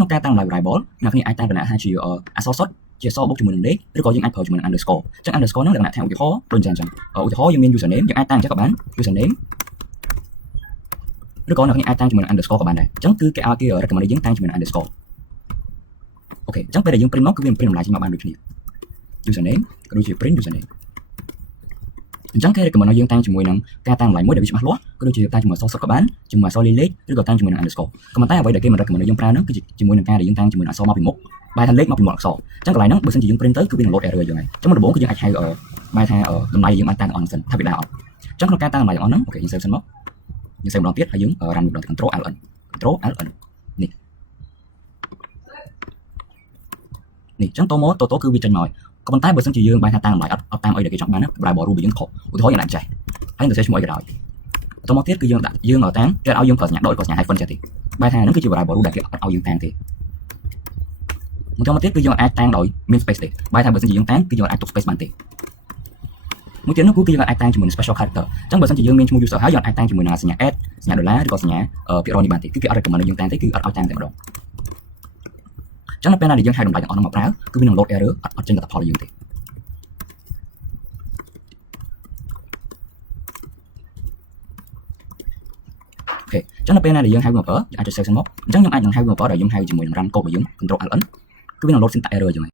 ក្នុងការតាំង variable អ្នកគ្នាអាចតាំងលក្ខណៈថាជាអក្សរសុទ្ធជាអក្សរបូកជាមួយនឹងលេខឬក៏យើងអាចប្រើជាមួយនឹង underscore អញ្ចឹង underscore ហ្នឹងលក្ខណៈថាឧទាហរណ៍ដូចអញ្ចឹងឧទាហរណ៍យើងមាន username យើងអាចតាំងអញ្ចឹងក៏បាន username ឬក៏អ្នកគ្នាអាចតាំងជាមួយនឹង underscore ក៏បានដែរអញ្ចឹងគឺគេឲ្យគេ recommend យើងតាំងជាមួយនឹង underscore អូខេអញ្ចឹងពេលដែលយើង print មកគឺវា print តម្លៃចេញមកបានដូចគ្នា username ក៏ដូចជា print username អញ្ចឹងគេ recommend ឲ្យយើងតាំងជាមួយនឹងការតាំងតម្លៃមួយដែលវាច្បាស់លាស់ក៏ដូចជាតាំងជាមួយអក្សរសុទ្ធក៏បានជាមួយអក្សរលេខឬក៏តាំងជាមួយនឹង underscore ក៏ប៉ុន្តែអ្វីដែលគេមិន recommend ឲ្យយើងប្រើហ្នឹងគឺជាមួយនឹងការដែលយើងតាំងជាមួយនឹងអក្សរមកពីមុខបែរថាលេខមកពីមុខអក្សរអញ្ចឹងកន្លែងហ្នឹងបើសិនជាយើង print ទៅគឺវានឹង load error យើងហើយអញ្ចឹងមុនដំបូងគឺយើងអាចហៅបែរថាតម្លៃយើងបានតាំងអស់សិនថាវាដែរអត់អញ្ចឹងក្នុងការតាំងតម្លៃទាំងអស់ហ្នឹងអូខេយើង save សិនមកយើង save ម្ដងទៀតហើយយើង run ម្ដងទៀត control ln នេះអញ្ចឹងតមកតគឺវាចេញមកក៏ប៉ុន្តែបើសិនជាយើងបែរថាតាំងតម្លៃអត់តាមអីដែលគេចង់បានណា variable រូបយើងខុសឧទាហរណ៍យើងដាក់ចេះហើយនឹង save ឈ្មោះអីក៏ដោយតមកទៀតគឺយើងដាក់យើងតាំងគេឲ្យយើងប្រើសញ្ញាដូចក៏សញ្ញា hyphen ចេះទេបែរថាហ្នឹងគឺជា variable រូបដែលគេអត់ឲ្យយើងតាំងទេមកចុងមកទៀតគឺយើងអាចតាំងដោយមាន space ទេបែរថាបើសិនជាយើងតាំងគឺយើងអាចទុក space បានទេមួយទៀតនោះគឺយើងអាចតាំងជាមួយនឹង special character អញ្ចឹងបើសិនជាយើងមានឈ្មោះ user ហើយយើងអាចតាំងជាមួយនឹងសញ្ញា add សញ្ញាដុល្លារឬក៏សញ្ញាភាគរយនេះបានទេគឺគេអត់ recommend ឲ្យយើងតាំងទេគឺអត់ឲ្យតាំងតែម្ដងអញ្ចឹងនៅពេលណាដែលយើងហៅតម្លៃទាំងអស់នោះមកប្រើគឺវានឹង load error អត់ចេញលទ្ធផលយើងទេអូខេអញ្ចឹងនៅពេលណាដែលយើងហៅមកប្រើយើងអាចចុច save សិនមកអញ្ចឹងខ្ញុំអាចនឹងហៅមកប្រើដោយយើងហៅជាមួយនឹង run code របស់យើង control ln គឺវានឹង load syntax error យើង